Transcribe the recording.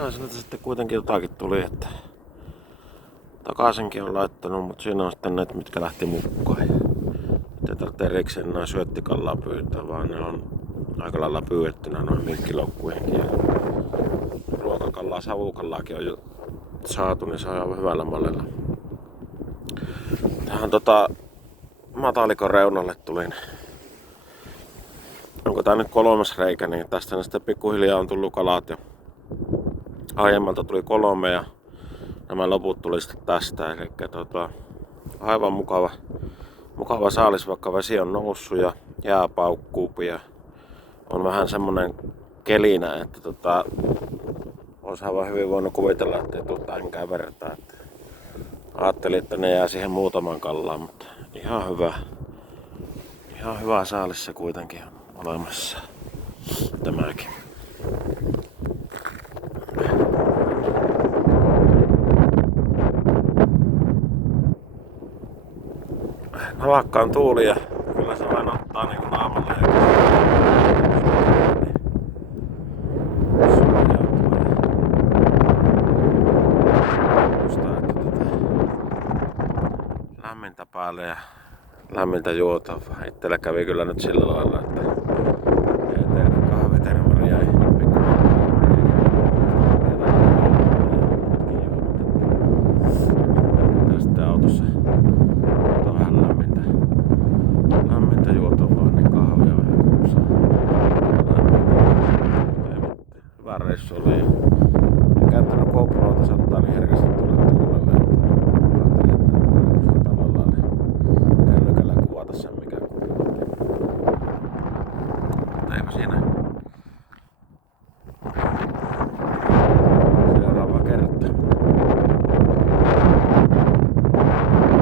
Kyllä sieltä sitten kuitenkin jotakin tuli, että takaisinkin on laittanut, mutta siinä on sitten näitä, mitkä lähti mukaan. Ei tarvitse erikseen enää syöttikallaa pyytää, vaan ne on aika lailla pyydettynä noin minkkiloukkuihinkin. Ja ruokakallaa, savukallaakin on jo saatu, niin se on aivan hyvällä mallilla. Tähän matalikon reunalle tulin. Onko tää nyt 3. reikä, niin tästä sitten pikkuhiljaa on tullut kalat jo. Aiemmalta tuli 3 ja nämä loput tuli sitten tästä. Eli aivan mukava saalis, vaikka vesi on noussut ja jää paukkuu ja on vähän semmonen kelinä, että olisi aivan hyvin voinut kuvitella, että ei tule tähänkään vertaa. Ajattelin, että ne jää siihen muutaman kallaan, mutta ihan hyvä saalis se kuitenkin on olemassa. Tämäkin. Navakkaan tuuli ja kyllä se vain ottaa niinku naamalle. Lämmintä päälle ja lämmintä juotavaa. Itsellä kävi kyllä nyt sillä lailla, että kahvitermari jäi tästä autossa on vähän lämmintä juotavaa, niin kahvia vähän kupsaa. Hyvä reissu oli. En käyttänyt GoProa, se ottaa niin herkästi tuolle tuulelle. Kännykällä kuvata sen mikä kuuluu. Eipä siinä.